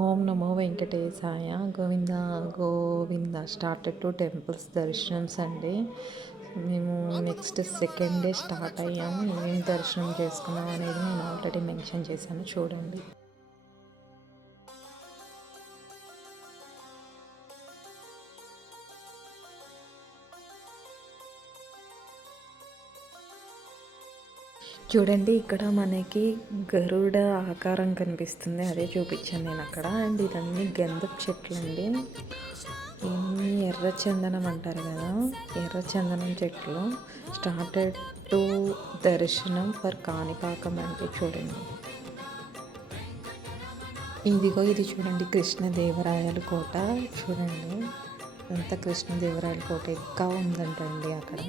ఓం నమో వెంకటేశాయ Govinda Govinda. Started to temples దర్శనమ్స్ అండి. మేము నెక్స్ట్ సెకండ్ డే స్టార్ట్ అయ్యాము. ఏం దర్శనం చేసుకున్నాం అనేది నేను ఆల్రెడీ మెన్షన్ చేశాను, చూడండి. చూడండి, ఇక్కడ మనకి గరుడ ఆకారం కనిపిస్తుంది, అదే చూపించాను నేను అక్కడ. అండ్ ఇదన్నీ గంధపు చెట్లు అండి. ఇన్ని ఎర్రచందనం అంటారు కదా, ఎర్రచందనం చెట్లు. స్టార్టెడ్ టు దర్శనం ఫర్ కాణిపాకం అంటే చూడండి. ఇదిగో ఇది చూడండి, కృష్ణదేవరాయల కోట. చూడండి అంత కృష్ణదేవరాయల కోట ఎక్కువ ఉందంటండి అక్కడ.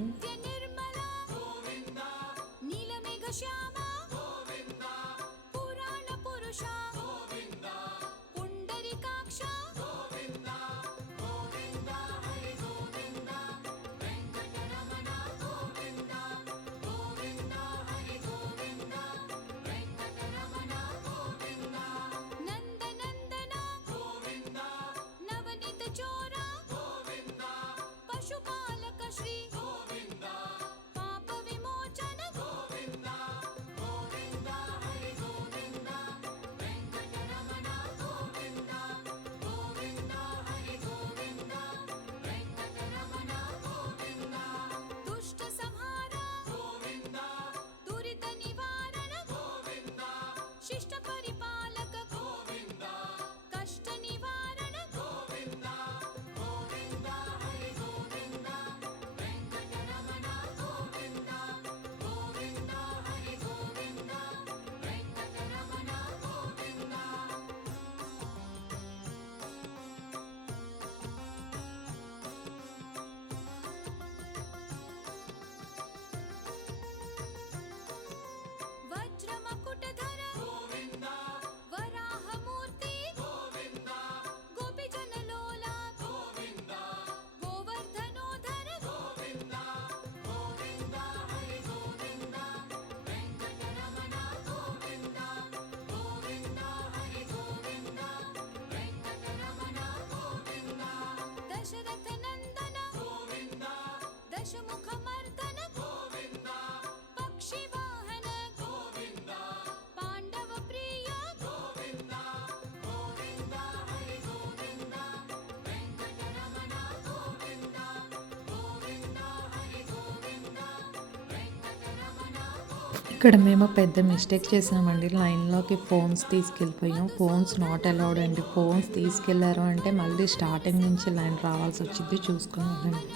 ఇక్కడ మేము పెద్ద మిస్టేక్ చేసామండి. లైన్లోకి ఫోన్స్ తీసుకెళ్ళిపోయాం. ఫోన్స్ నాట్ అలౌడ్ అండి. ఫోన్స్ తీసుకెళ్లారు అంటే మళ్ళీ స్టార్టింగ్ నుంచి లైన్ రావాల్సి వచ్చింది, చూసుకోవాలండి.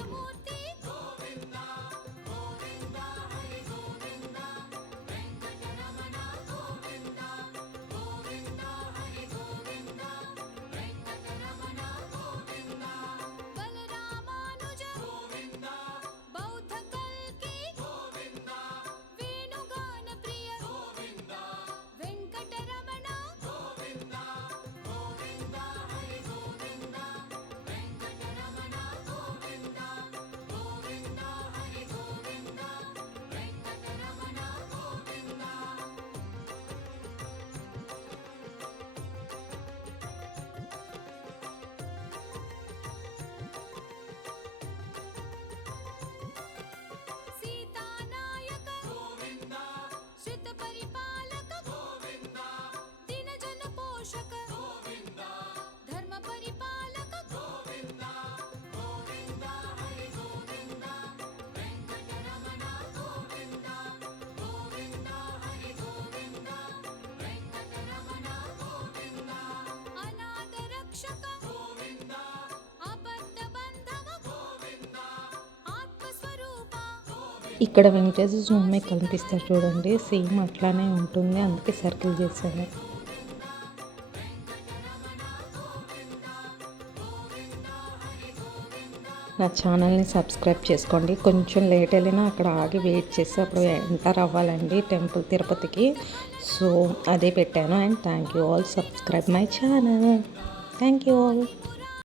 ఇక్కడ వెంకటేశ్వర స్వామి కనిపిస్తారు చూడండి, సేమ్ అట్లానే ఉంటుంది, అందుకే సర్కిల్ చేశాను. నా ఛానల్ని సబ్స్క్రైబ్ చేసుకోండి. కొంచెం లేట్ వెళ్ళినా అక్కడ ఆగి వెయిట్ చేసి అప్పుడు ఎంటర్ అవ్వాలండి టెంపుల్ తిరుపతికి. సో అదే పెట్టాను. And thank you all, subscribe my channel. Thank you all.